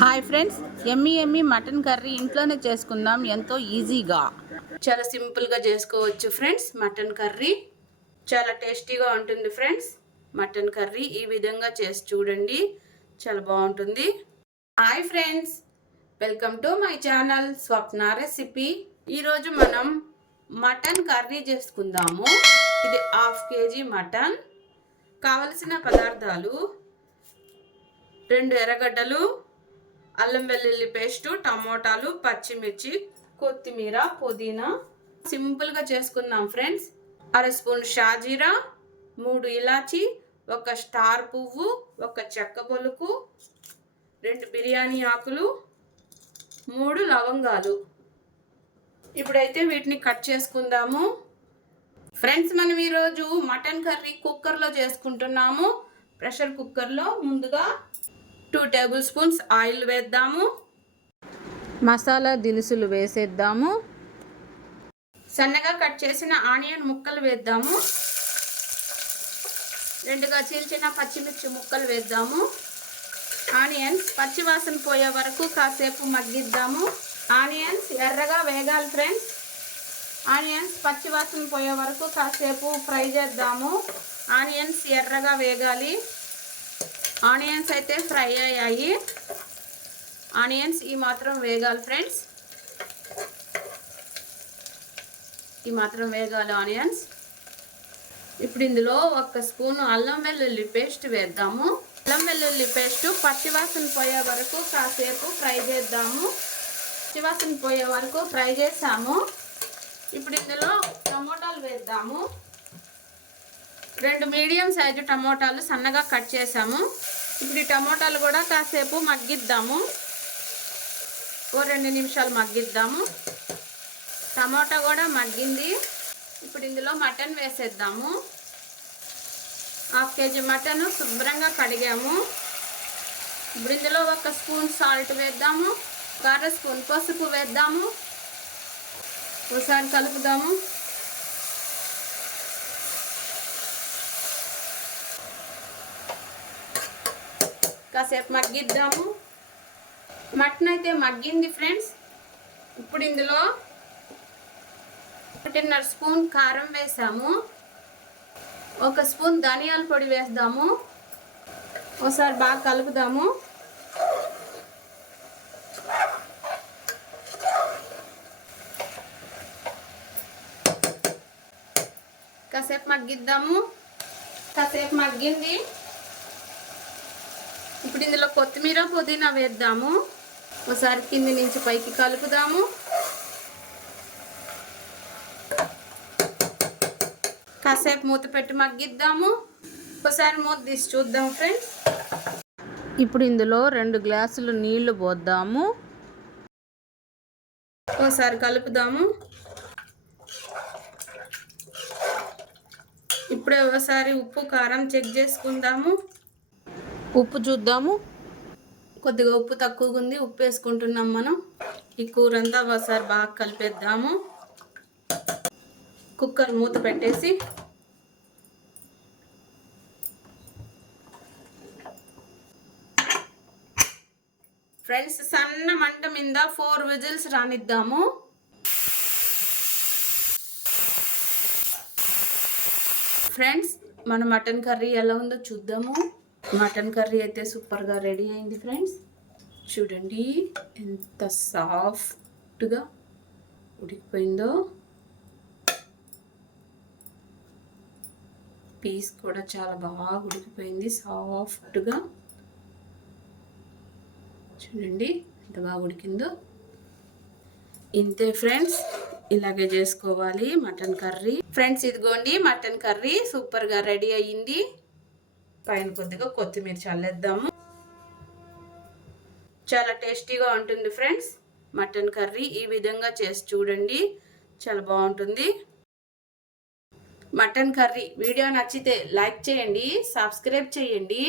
Hi friends, ఎమ్మి ఎమ్మి mutton curry ఇంట్లోనే చేసుకుందాం. ఎంతో ఈజీగా, చాలా సింపుల్గా చేసుకోవచ్చు ఫ్రెండ్స్. మటన్ కర్రీ చాలా టేస్టీగా ఉంటుంది ఫ్రెండ్స్. మటన్ కర్రీ ఈ విధంగా చేసి చూడండి, చాలా బాగుంటుంది. Hi friends, welcome to my channel Swapna recipe. ఈరోజు మనం మటన్ కర్రీ చేసుకుందాము. ఇది 1/2 kg మటన్. కావలసిన పదార్థాలు: 2 ఎర్రగడ్డలు, అల్లం వెల్లుల్లి పేస్టు, టమోటాలు, పచ్చిమిర్చి, కొత్తిమీర, పుదీనా. సింపుల్గా చేసుకుందాం ఫ్రెండ్స్. 1/2 స్పూన్ షాజీరా, 3 ఇలాచి, 1 స్టార్ పువ్వు, 1 చెక్క పొలుకు, 2 బిర్యానీ ఆకులు, 3 లవంగాలు. ఇప్పుడైతే వీటిని కట్ చేసుకుందాము ఫ్రెండ్స్. మనం ఈరోజు మటన్ కర్రీ కుక్కర్లో చేసుకుంటున్నాము. ప్రెషర్ కుక్కర్లో ముందుగా 2 టేబుల్ స్పూన్స్ ఆయిల్ వేద్దాము. మసాలా దినుసులు వేసేద్దాము. సన్నగా కట్ చేసిన ఆనియన్ ముక్కలు వేద్దాము. 2గా చీల్చిన పచ్చిమిర్చి ముక్కలు వేద్దాము. ఆనియన్స్ పచ్చివాసన పోయే వరకు కాసేపు మగ్గిద్దాము. ఆనియన్స్ ఎర్రగా వేగాలి ఫ్రెండ్స్. ఆనియన్స్ పచ్చివాసన పోయే వరకు కాసేపు ఫ్రై చేద్దాము. ఆనియన్స్ ఎర్రగా వేగాలి. ఆనియన్స్ అయితే ఫ్రై అయ్యాయి. ఆనియన్స్ ఈ మాత్రం వేగాలి ఫ్రెండ్స్. ఈ మాత్రం వేగాలి ఆనియన్స్. ఇప్పుడు ఇందులో 1 స్పూన్ అల్లం వెల్లుల్లి పేస్ట్ వేద్దాము. అల్లం వెల్లుల్లి పేస్ట్ పచ్చివాసన పోయే వరకు కాసేపు ఫ్రై చేద్దాము. పచ్చివాసన పోయే వరకు ఫ్రై చేసాము. ఇప్పుడు ఇందులో టమోటాలు వేద్దాము. 2 మీడియం సైజు టమోటాలు సన్నగా కట్ చేసాము. ఇప్పుడు ఈ టమోటాలు కూడా కాసేపు మగ్గిద్దాము. 2 నిమిషాలు మగ్గిద్దాము. టమోటా కూడా మగ్గింది. ఇప్పుడు ఇందులో మటన్ వేసేద్దాము. 1/2 kg మటన్ శుభ్రంగా కడిగాము. ఇప్పుడు ఇందులో 1 స్పూన్ సాల్ట్ వేద్దాము. 1/2 స్పూన్ పసుపు వేద్దాము. ఒకసారి కలుపుదాము. కాసేపు మగ్గిద్దాము. మటన్ అయితే మగ్గింది ఫ్రెండ్స్. ఇప్పుడు ఇందులో 1.5 స్పూన్ కారం వేసాము. 1 స్పూన్ ధనియాల పొడి వేద్దాము. ఒకసారి బాగా కలుపుదాము. కాసేపు మగ్గిద్దాము. కాసేపు మగ్గింది. ఇప్పుడు ఇందులో కొత్తిమీర, పుదీనా వేద్దాము. ఒకసారి కింది నుంచి పైకి కలుపుదాము. కాసేపు మూత పెట్టి మగ్గిద్దాము. ఒకసారి మూత తీసి చూద్దాం ఫ్రెండ్స్. ఇప్పుడు ఇందులో 2 గ్లాసులు నీళ్లు పోద్దాము. ఒకసారి కలుపుదాము. ఇప్పుడే ఒకసారి ఉప్పు కారం చెక్ చేసుకుందాము. ఉప్పు చూద్దాము. కొద్దిగా ఉప్పు తక్కువగా ఉంది. ఉప్పు వేసుకుంటున్నాం మనం. ఈ కూర అంతా ఒకసారి బాగా కలిపేద్దాము. కుక్కర్ మూత పెట్టేసి ఫ్రెండ్స్ సన్న మంట మీద 4 విజిల్స్ రానిద్దాము. ఫ్రెండ్స్ మన మటన్ కర్రీ ఎలా ఉందో చూద్దాము. మటన్ కర్రీ అయితే సూపర్గా రెడీ అయింది ఫ్రెండ్స్. చూడండి ఎంత సాఫ్ట్గా ఉడికిపోయిందో. పీస్ కూడా చాలా బాగా ఉడికిపోయింది సాఫ్ట్గా. చూడండి ఎంత బాగా ఉడికిందో. ఇంతే ఫ్రెండ్స్, ఇలాగే చేసుకోవాలి మటన్ కర్రీ. ఫ్రెండ్స్ ఇదిగోండి మటన్ కర్రీ సూపర్గా రెడీ అయ్యింది. పైన కొద్దిగా కొత్తిమీర చల్లేద్దాము. చాలా టేస్టీగా ఉంటుంది ఫ్రెండ్స్ మటన్ కర్రీ. ఈ విధంగా చేసి చూడండి, చాలా బాగుంటుంది. మటన్ కర్రీ వీడియో నచ్చితే లైక్ చేయండి, సబ్స్క్రైబ్ చేయండి.